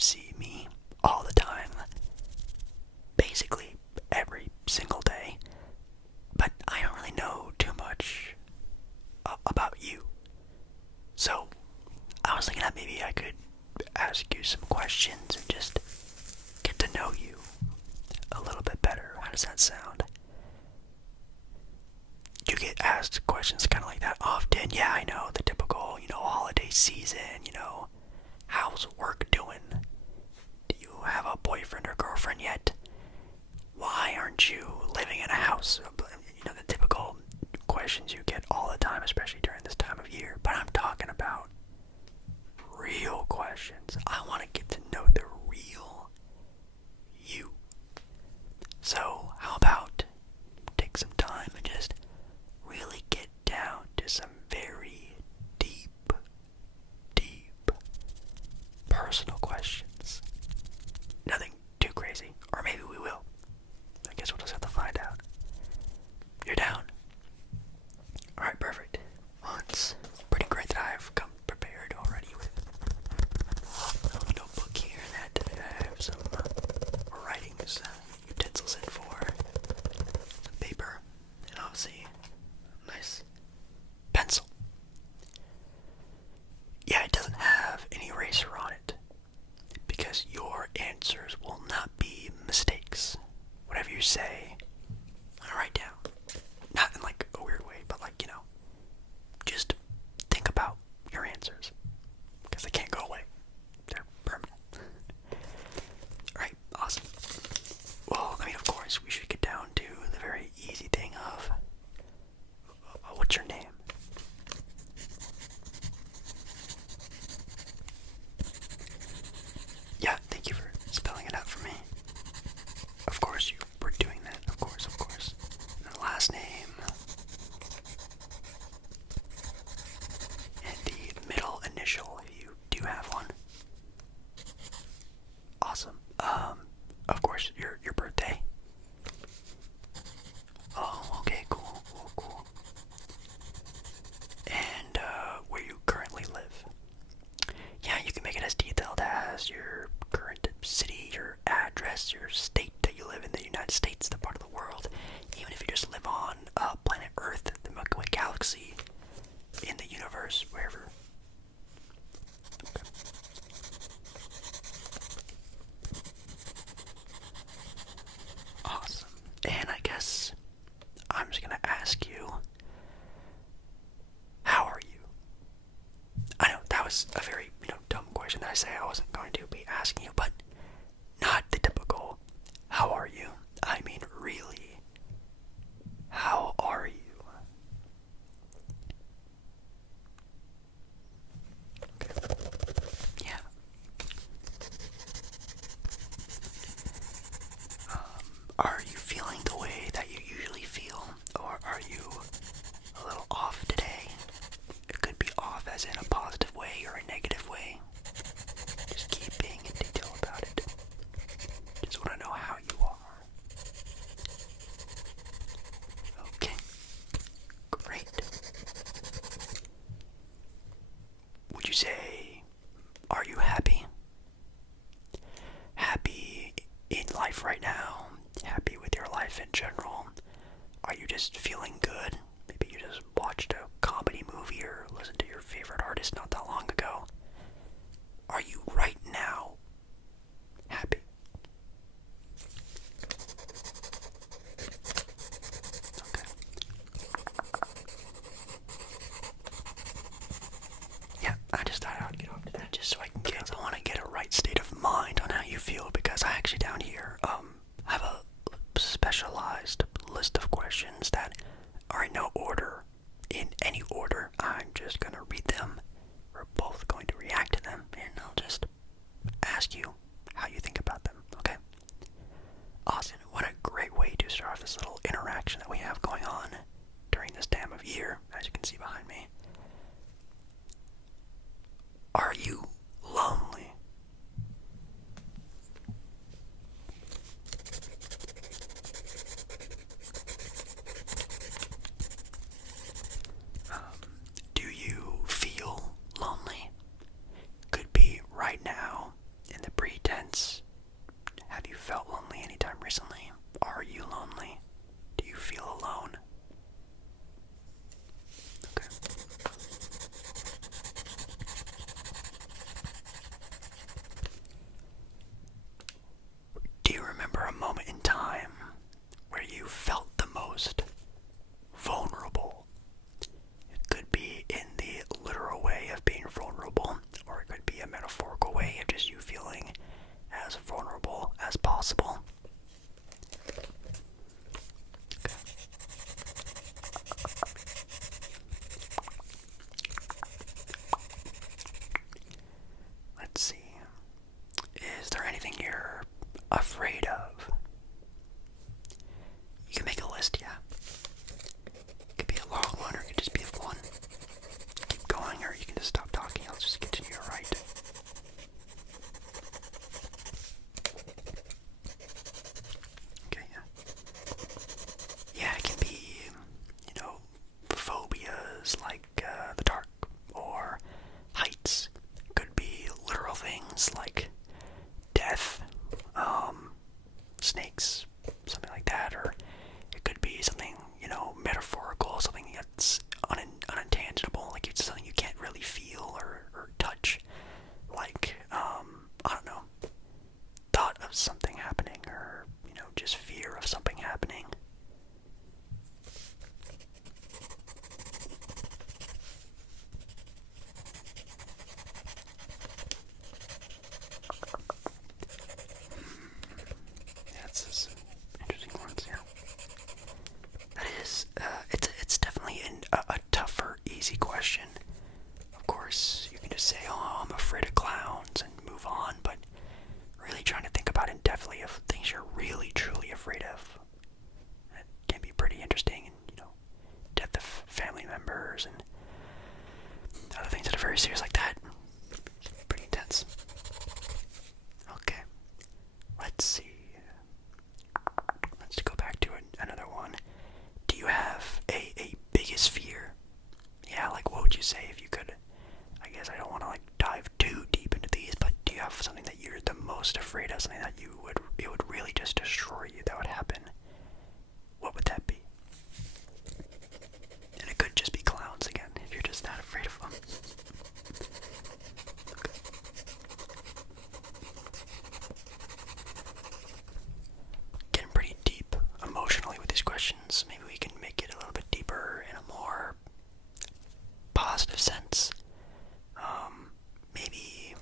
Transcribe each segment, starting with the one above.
see me all the time, basically every single day, but I don't really know too much about you. So I was thinking that maybe I could ask you some questions and just get to know you a little bit better. How does that sound? You get asked questions kind of like that often. Yeah, I know, the typical, holiday season, how's work doing? Do you have a boyfriend or girlfriend yet? Why aren't you living in a house? The typical questions you get all the time, especially during this time of year. But I'm talking about real questions. I want to get to know the real you. So, how about take some time and just really get down to some very deep, deep personal questions. Nothing too crazy, or maybe we will. I guess we'll just have to find out. You're down? Alright, perfect. Well, it's pretty great that I've come prepared already with a little notebook here that I have some writing utensils in for, some paper, and obviously a nice pencil. Yeah, it doesn't have an eraser on it, because your answers will not be mistakes. Whatever you say, I write down. Not in like a weird way, but like, just think about your answers, because they can't go away. They're permanent. Alright, awesome. Well, of course, we should get down to the very easy thing of, what's your name? Yeah, thank you for spelling it out for me. Of course, you were doing that. Of course, of course. And the last name. And the middle initial, if you do have one. Awesome. Of course, your birthday. Oh, okay, cool, cool, cool. And, where you currently live. Yeah, you can make it as detailed as your current city, your address, your state that you live in, the United States, the part of the world. Even if you just live on planet Earth, the Milky Way galaxy, in the universe, wherever. Okay. Awesome. And I guess I'm just gonna ask you, how are you? I know that was a very, dumb question that I say I wasn't going to be asking you, but not the typical, how are you? I mean, really, how are you? Okay. Yeah. Are you feeling the way that you usually feel, or are you a little off today? It could be off as in a positive way or a negative way. Just keep being in detail about it. Just want to know how you are. Okay. Great. Would you say, are you happy? Happy in life right now? Happy with your life in general? Are you just feeling good? Maybe you just watched a comedy movie or listened to your favorite artist not that long ago. Are you right now happy? Okay. Yeah, I just thought I would get off to that just so I can I want to get a right state of mind on how you feel, because I actually down here have a specialized list of questions that are in no order, in any order. I'm just gonna read them. We're both going to react to them, and I'll just ask you how you think about them, okay? Awesome. What a great way to start off this little interaction that we have going on during this time of year, as you can see behind me. Are you lonely? Do you feel lonely? Could be right now, in the afraid of. You can make a list, yeah. It could be a long one, or it could just be one. Keep going, or you can just stop talking. I'll just continue to write. Okay, yeah. Yeah, it can be, phobias like the dark or heights. It could be literal things like death, snakes, something like that, or it could be something, metaphorical, something that's unintangible, like it's something you can't really feel or touch, like, I don't know, thought of something happening, or, just fear of something happening. That's just interesting ones, yeah. That is, it's definitely a tougher, easy question. Of course, you can just say, oh, I'm afraid of clowns and move on, but really trying to think about it definitely of things you're really, truly afraid of. It can be pretty interesting, and, death of family members and other things that are very serious like that. Pretty intense. Okay, let's see. Let's go back to another one. Do you have a biggest fear? Yeah, like what would you say if you could? I guess I don't want to dive too deep into these, but do you have something that you're the most afraid of? Something that it would really just destroy you that would happen? What would that be? And it could just be clowns again, if you're just not afraid of them. Okay. Getting pretty deep emotionally with these questions. Maybe we can make it a little bit deeper in a more positive sense. Maybe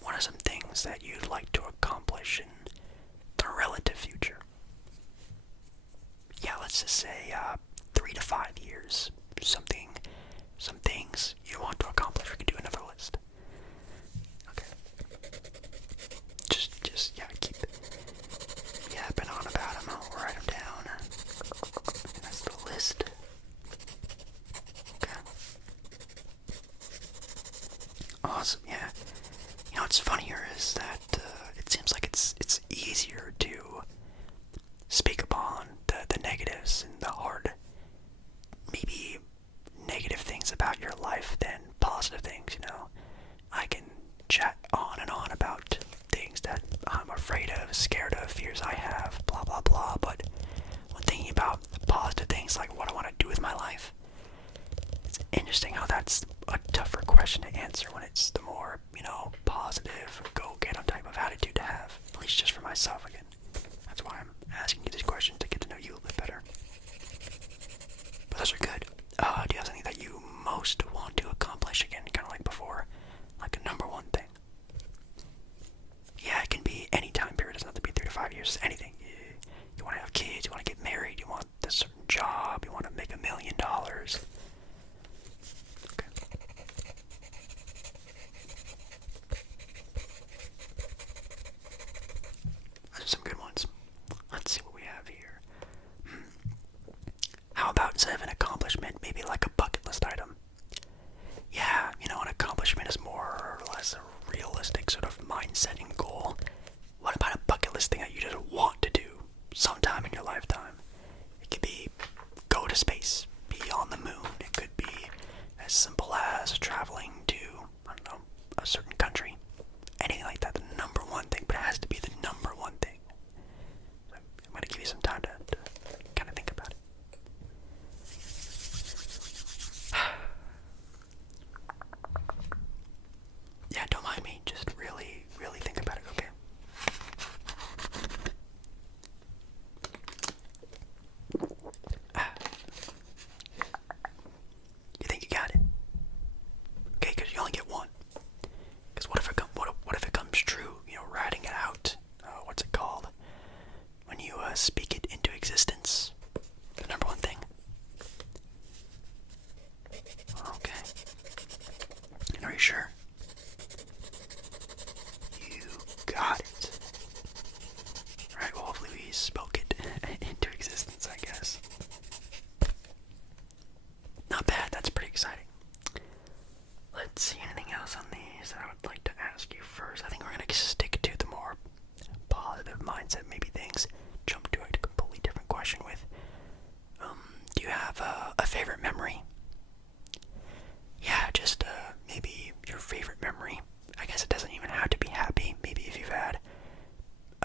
what are some things that you'd like to accomplish in the relative future? Yeah, let's just say 3 to 5 years. Some things you want to accomplish. We could do another list. Okay. Just yeah, keep yapping on about them. I'll write them down. And that's the list. Okay. Awesome. Yeah. What's funnier is that it seems like it's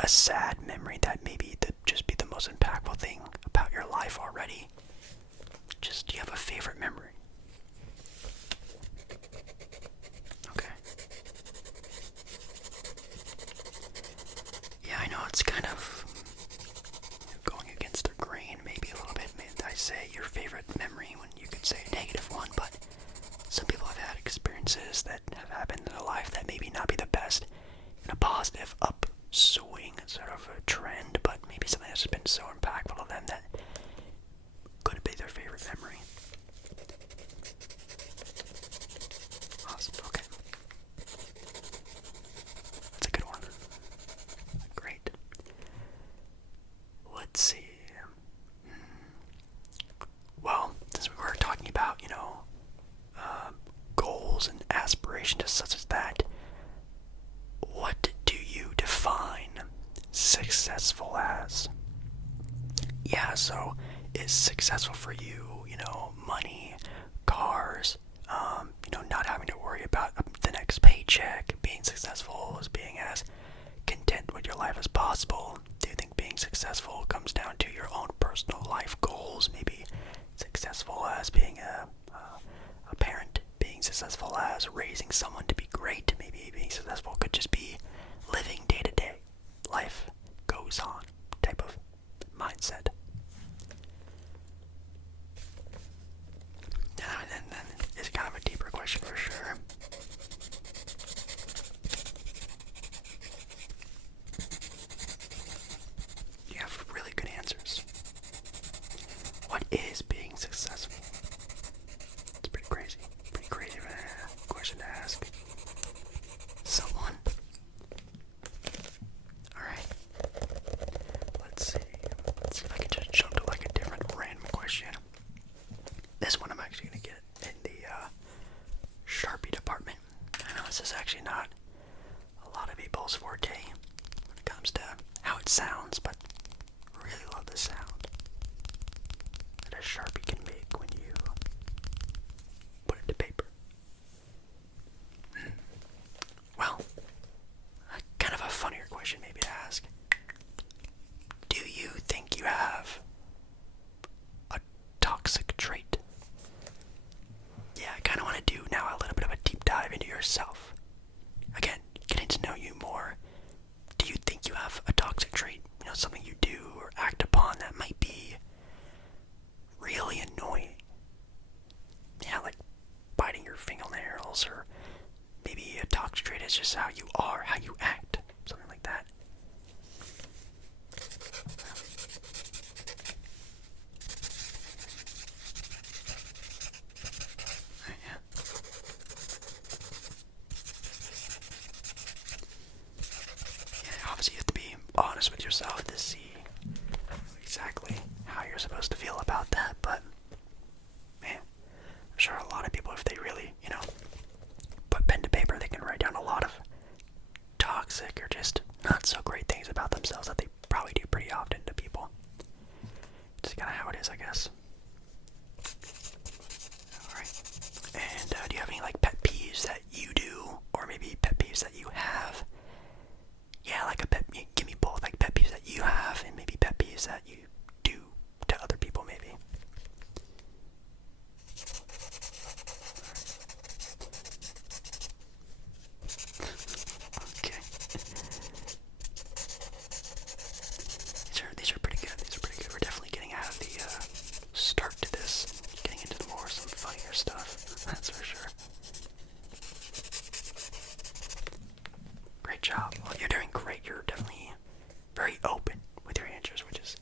a sad memory that maybe just be the most impactful thing about your life already? Just, do you have a favorite memory? Okay. Yeah, I know it's kind of going against the grain maybe a little bit. I say your favorite memory when you could say a negative one, but some people have had experiences that have happened in their life that maybe not be the best in a positive upswing sort of a trend, but maybe something that's just been so impactful to them that could be their favorite memory. Awesome, okay. That's a good one. Great. Let's see. Well, since we were talking about, goals and aspirations such as that, what do you define successful as? Yeah, so is successful for you, money, cars, not having to worry about the next paycheck? Being successful is being as content with your life as possible? Do you think being successful comes down to your own personal life goals? Maybe successful as being a parent, being successful as raising someone to be great. Maybe being successful could just be living day to day. Life goes on type of mindset. And then it's kind of a deeper question for sure. You have really good answers. What is being successful? It's pretty crazy. Pretty crazy of a question to ask someone. Alright. Let's see. Let's see if I can just jump to like a different random question. This one I'm actually going to get in the Sharpie department. I know this is actually not a lot of people's forte when it comes to how it sounds, but I really love the sound that a Sharpie can make when you put it to paper. Well, kind of a funnier question maybe to ask. Do you think you have a toxic trait? Yeah, I kind of want to do now a little bit of a deep dive into yourself. Again, getting to know you more. Do you think you have a toxic trait? Something you do or act upon that might be really annoying. Yeah, like biting your fingernails, or maybe a toxic trait is just how you are, how you act, something like that. Yeah. Yeah, obviously you have to be honest with yourself to see exactly how you're supposed to feel about that, but man, I'm sure a lot of people, if they really, put pen to paper, they can write down a lot of toxic or just not so great things about themselves that they probably do pretty often to people. It's kind of how it is, I guess. Alright. And do you have any like pet peeves that you do, or maybe pet peeves that you have? Yeah, like give me both, like pet peeves that you have and maybe pet peeves that you do to other people maybe. Okay. These are pretty good. These are pretty good. We're definitely getting out of the start to this, getting into the more some funnier stuff. That's for sure. Great job. Well, you're doing great. You're definitely very open with your answers, which is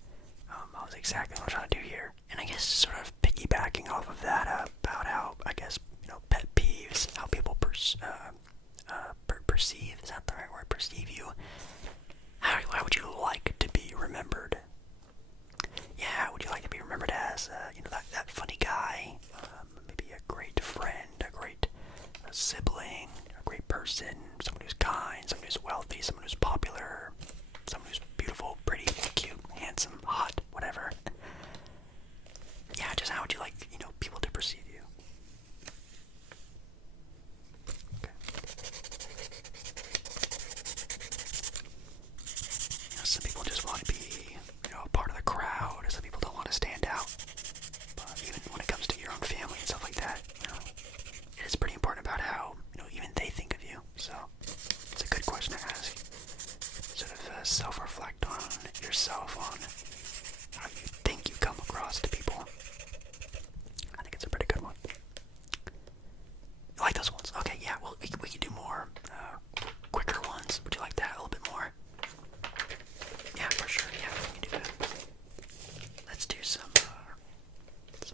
yourself on how you think you come across to people. I think it's a pretty good one. I like those ones. Okay, yeah, well, we can do more quicker ones. Would you like that a little bit more? Yeah, for sure. Yeah, we can do that. Let's do some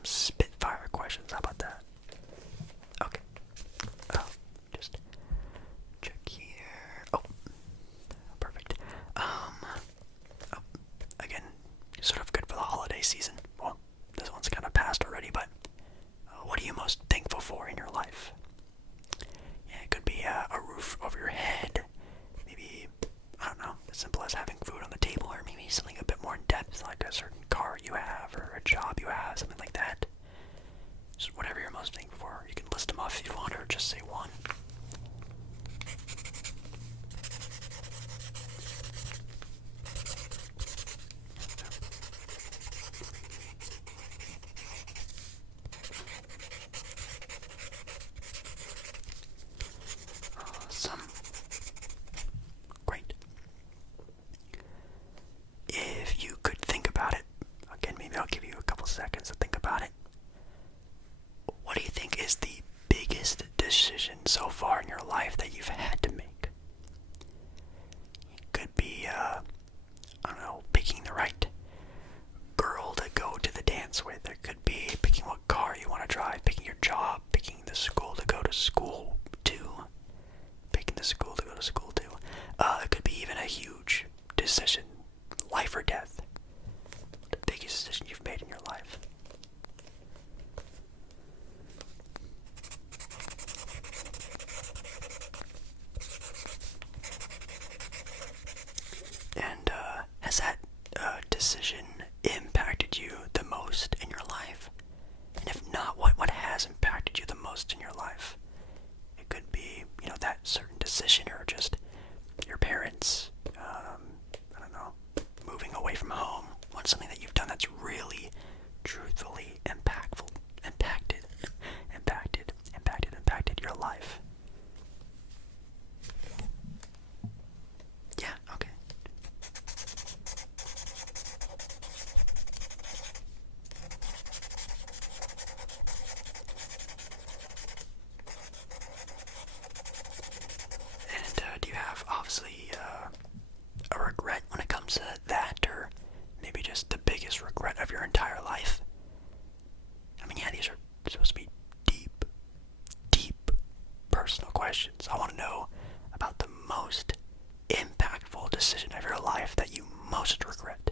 spitfire questions. How about that? Okay. Just check here. Oh, perfect. Again, sort of good for the holiday season. Well, this one's kind of passed already, but what are you most thankful for in your life? Yeah, it could be a roof over your head. Maybe, I don't know, as simple as having food on the table, or maybe something a bit more in depth, like a certain car you have, or a job you have, something like that. Just whatever you're most thankful for. You can list them off if you want, or just say one. Awesome. Great. If you could think about it, again, maybe I'll give you a couple seconds to think about it. What do you think is the biggest decision so far in your life that you've had to make? It could be, I don't know, picking the right girl to go to the dance with. It could be picking what car you want to drive, picking your job, picking the school to go to school to. Picking the school to go to school to. It could be even a huge decision, life or death. The biggest decision you've made in your life. And has that decision impacted you the most in your life? And if not, what has impacted you the most in your life? It could be, that certain decision, or just your parents, I don't know, moving away from home. What's something that you've done that's really, truthfully impacted your life? Yeah, okay. And do you have, obviously, a regret when it comes to that, or maybe just the biggest regret of your entire life? I mean, yeah, these are supposed to be deep, personal questions. I want to know about the most impactful decision of your life that you most regret.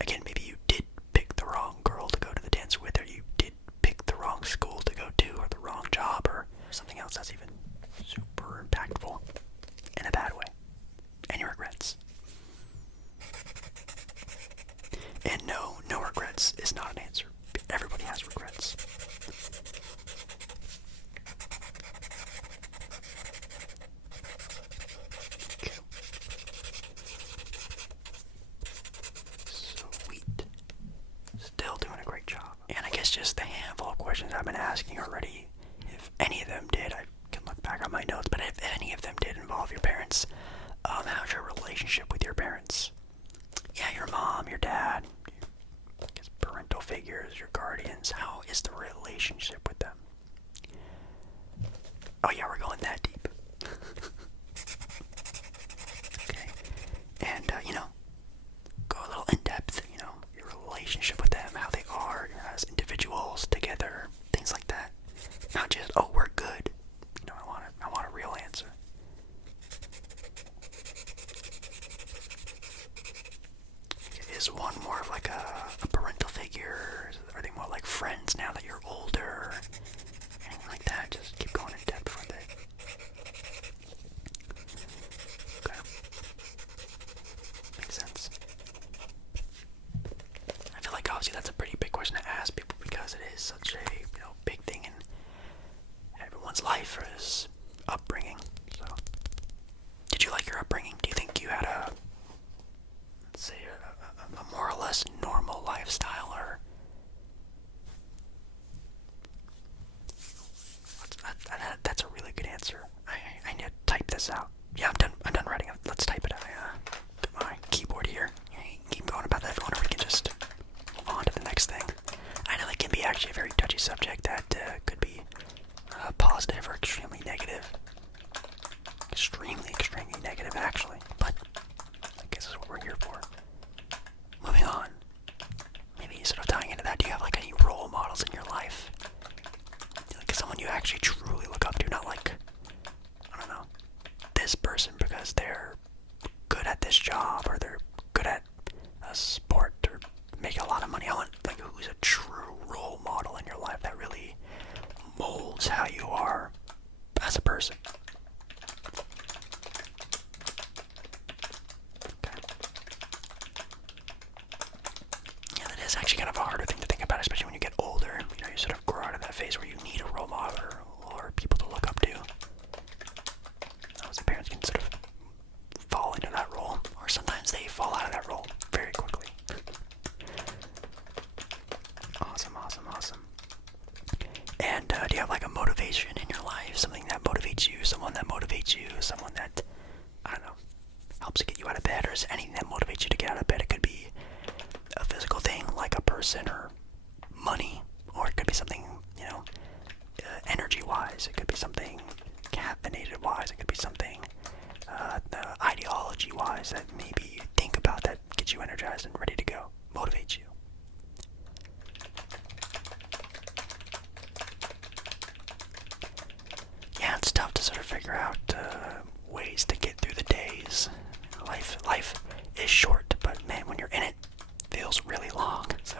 Again, maybe you did pick the wrong girl to go to the dance with, or you did pick the wrong school to go to, or the wrong job, or something else that's even super impactful in a bad way. Any regrets? And no regrets is not an answer. Everybody has regrets. Okay. Sweet. Still doing a great job. And I guess just the handful of questions I've been asking already, if any of them did, I can look back on my notes, but if any of them did involve your parents, how's your relationship with your parents? Yeah, your mom, your dad, I guess parental figures, your guardians. How is the relationship with them? Oh yeah, we're going that deep. Okay. And, go a little in depth, your relationship with them, how they are as individuals together, things like that. Not just, oh, we're good. I want a real answer. Is one more of like a parental figure? Are they more like friends now that you're older? Anything like that? Just keep going in depth with it. Okay. Makes sense. I feel like obviously that's a pretty big question to ask people, because it is such a big thing in everyone's life, or his upbringing. So, did you like your upbringing? Do you think you had a, let's say, a more or less normal lifestyle, or It's actually kind of a harder thing to think about, especially when you get older. You know, you sort of grow out of that phase where you need a role model or people to look up to. So parents can sort of fall into that role, or sometimes they fall out of that role very quickly. Awesome, awesome, awesome. And do you have like a motivation in your life? Something that motivates you, someone that motivates you, someone that, I don't know, helps to get you out of bed, or is anything that motivates you to get out of bed? It could be a physical thing like a person or money, or it could be something, you know, energy-wise. It could be something caffeinated-wise. It could be something ideology-wise that maybe you think about that gets you energized and ready to go, motivates you. Yeah, it's tough to sort of figure out ways to get through the days. Life is short, but man, when you're in it, it feels really long. So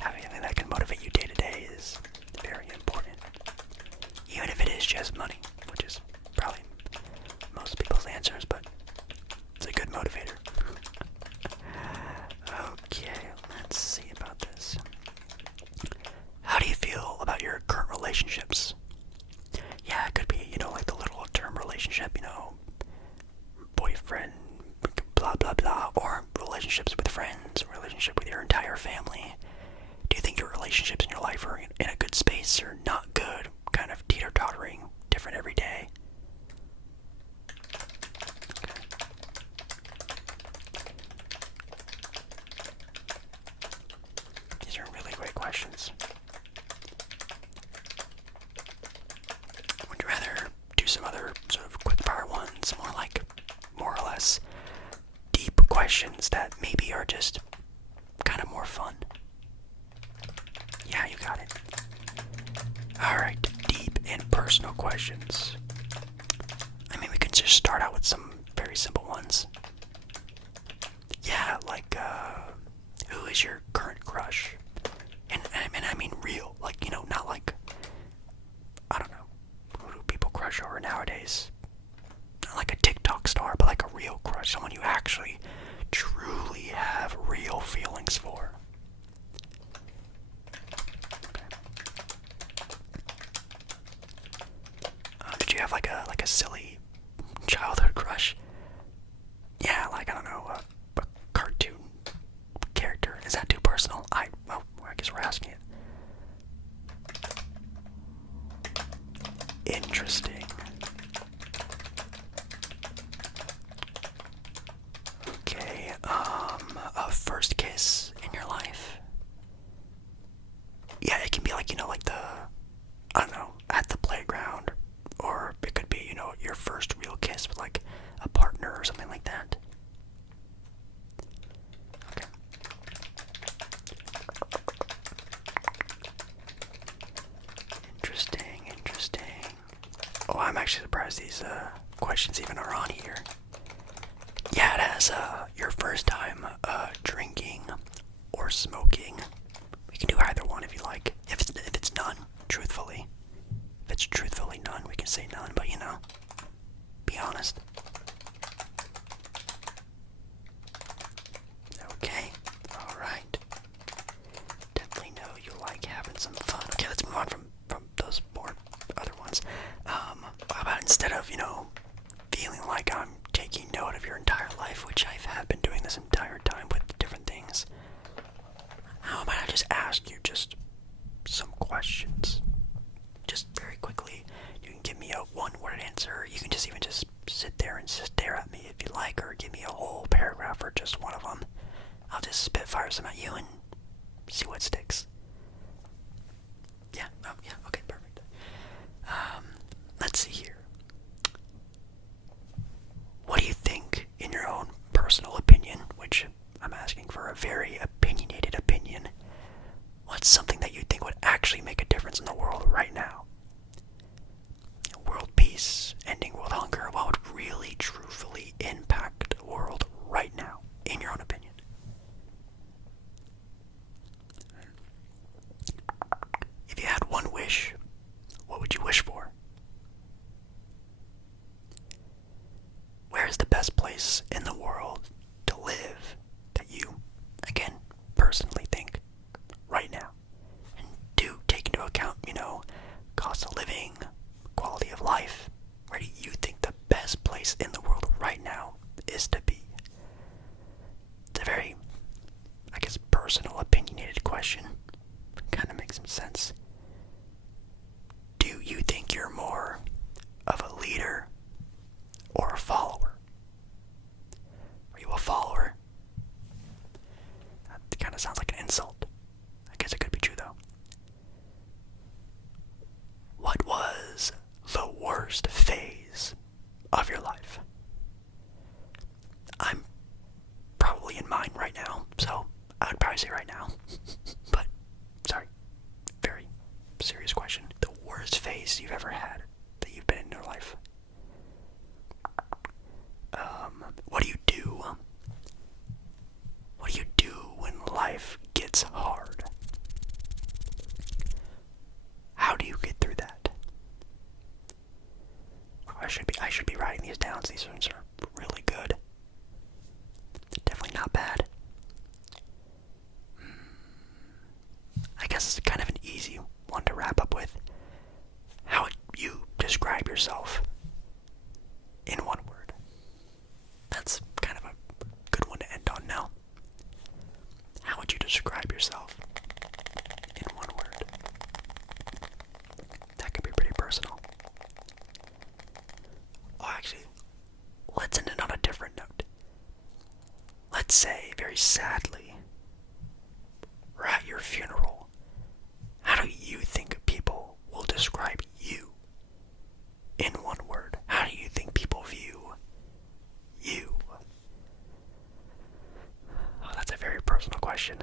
having something that can motivate you day to day is very important. Even if it is just money, which is probably most people's answers, but it's a good motivator. Okay, let's see about this. How do you feel about your current relationships? Yeah, it could be, you know, like the little term relationship, you know, boyfriend, blah, blah, blah, or relationships with friends, relationship with your entire family. Do you think your relationships in your life are in a good space or not good, kind of teeter-tottering, different every day? These are really great questions. Would you rather do some other sort of quick-fire ones, more or less deep questions that maybe are just kind of more fun? Yeah, you got it. Alright, deep and personal questions. I mean, we could just start out with some very simple ones. Yeah, like, who is your current crush? And I mean real, like, you know, not like, I don't know, who do people crush over nowadays? Not like a TikTok star, but like a real crush, someone you actually, truly have real feelings for. Did you have like a silly childhood crush? Yeah, like, I don't know, a cartoon character. Is that too personal? Well, I guess we're asking it. Interesting. Okay, a first kiss in your life? Yeah, it can be like, you know, like I don't know, at the playground, or it could be, you know, your first real kiss with like a partner or something like that. Okay. Interesting. Oh, I'm actually surprised these questions even are on here. Yeah, it has your first time drinking or smoking. We can do either one if you like. If it's none, truthfully. If it's truthfully none, we can say none, but you know, be honest. Okay, alright. Definitely know you like having some fun. Okay, let's move on from those more other ones. How about instead of, you know, feeling like I'm taking note of your entire life, which I have been doing this entire time with different things, how about I just ask you just some questions? Just very quickly. You can give me a one-word answer. You can just even just sit there and stare at me if you like, or give me a whole paragraph or just one of them. I'll just spitfire some at you and see what sticks. Yeah, okay, perfect. Let's see here. What do you think, in your own personal opinion, which I'm asking for a very opinionated opinion, what's something that you think would actually make a difference in the world right now? World peace, ending world hunger, what would really, truthfully impact the world right now, in your own opinion? personal, opinionated question. Kind of makes some sense. Do you think you're more of a leader or a follower? Are you a follower? That kind of sounds like an insult. I guess it could be true though. What was the worst phase of your life? I'm probably in mine right now, so I would probably say right now. But, sorry, very serious question. The worst phase you've ever had that you've been in your life? What do you do? What do you do when life gets hard? How do you get through that? I should be writing these down. These ones are really good. Definitely not bad. I guess it's kind of an easy one to wrap up with. How would you describe yourself in one word? That's kind of a good one to end on now. How would you describe yourself in one word? That could be pretty personal. Oh, actually, let's end it on a different note. Let's say, very sadly, we're at your funeral. How do you think people will describe you in one word? How do you think people view you? Oh, that's a very personal question.